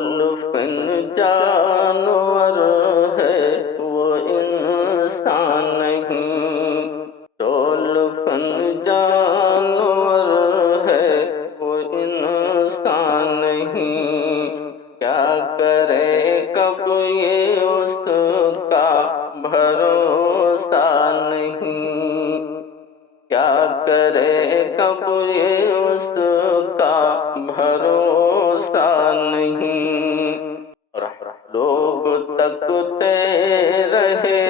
Dolphin جانور ہے وہ انسان نہیں، ڈولفن جانور ہے وہ انسان نہیں، کیا کرے کب یہ اس کا بھروسہ نہیں، کیا کرے کب یہ اس کا بھروسہ نہیں۔ لوگ تکتے رہے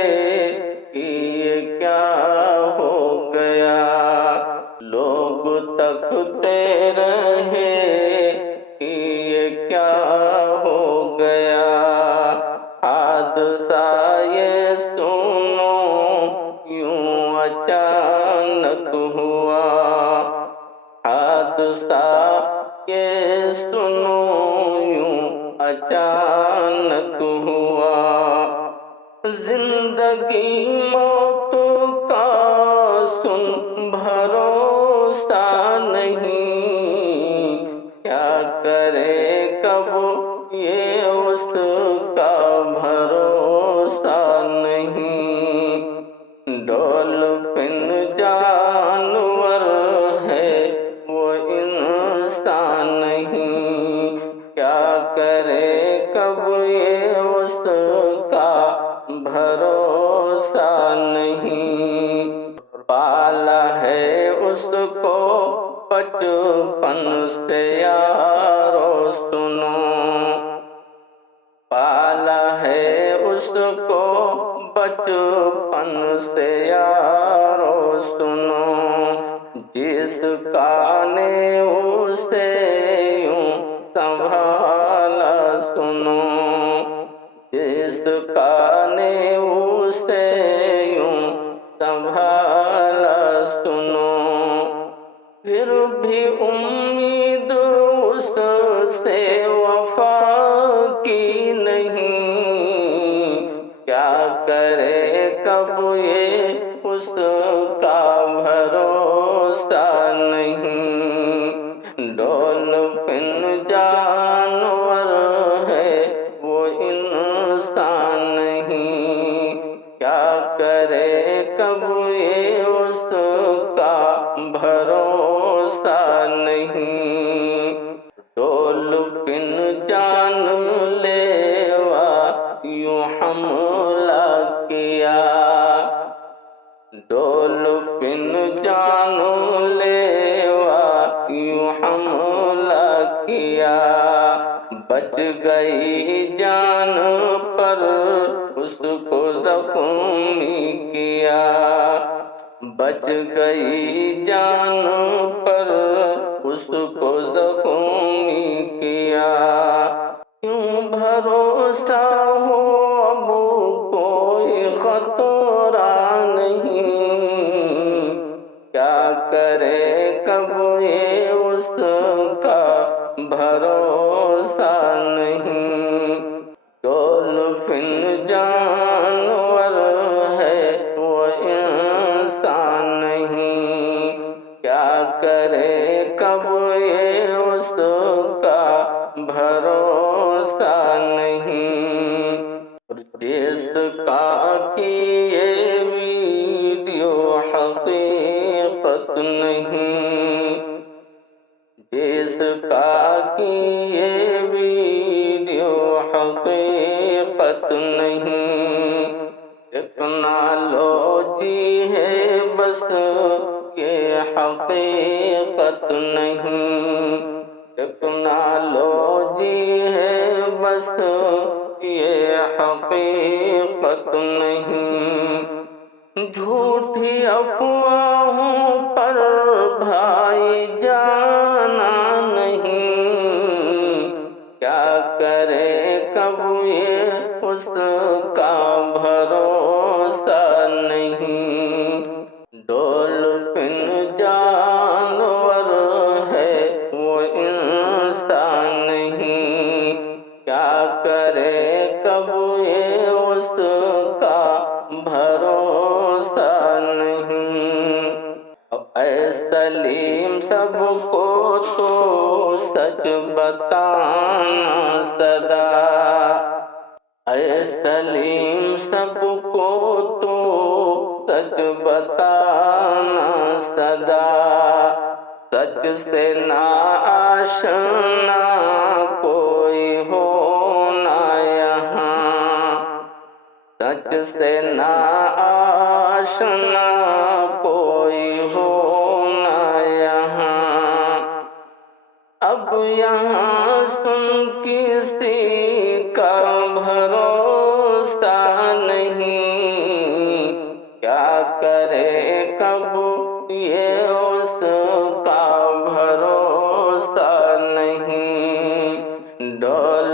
کہ یہ کیا ہو گیا، لوگ تکتے رہے کہ یہ کیا ہو گیا، حادثہ یہ سنو یوں اچانک ہوا، حادثہ یہ سنو یوں اچانک ہوا، زندگی موت کا سن بھروسہ نہیں، کیا کرے کب یہ اس کا بھروسہ نہیں، ڈولفن جانور ہے وہ انسان نہیں، کیا کرے کب یہ اس کا بھروسہ نہیں، پالا ہے اس کو بچپن سے یارو سنو، پالا ہے اس کو بچپن سے یارو سنو، جس کا نے اسے یوں سنبھالا سنو، جس کا نے اسے یوں سنبھالا سنو، پھر بھی امید اس سے وفا کی نہیں، کیا کرے کب یہ اس کا بھروسہ نہیں، ڈولفن جانور ہے وہ انسان نہیں، کیا کرے کب یہ اس کا بھروسہ نہیں، ڈولفن جان لیوا یوں حملہ کیا، ڈولفن جان لیوا یوں حملہ کیا، بچ گئی جان پر اس کو زخمی کیا، بچ گئی جان پر اس کو زخمی کیا، کیوں بھروسہ ہو اب کوئی خطرہ نہیں، کیا کرے کب یہ اس کا بھروسہ نہیں، ڈولفن جانور ہے وہ انسان نہیں، کیا کرے کب یہ اس کا بھروسہ نہیں، جس کا کہ یہ ویڈیو حقیقت نہیں، جس کا کہ یہ ویڈیو حقیقت نہیں، ٹیکنالوجی ہے بس یہ حقیقت نہیں، ٹیکنالوجی ہے بس یہ حقیقت نہیں، جھوٹی افواہوں پر بھائی جانا نہیں، کیا کرے کب یہ اس کا بھروسہ نہیں، ڈولفن جانور ہے وہ انسان نہیں، کیا کرے کب یہ اس کا بھروسہ نہیں، اے سلیم سب کو تو سچ بتانا سر اے سلیم سب کو تو سچ بتانا سدا، سچ سے نا آشنا کوئی ہونا یہاں، سچ سے نا آشنا کوئی ہونا یہاں۔ اب یہاں سن کسی کا بھروسہ نہیں، کیا کرے کب یہ اس کا بھروسہ نہیں۔ ڈول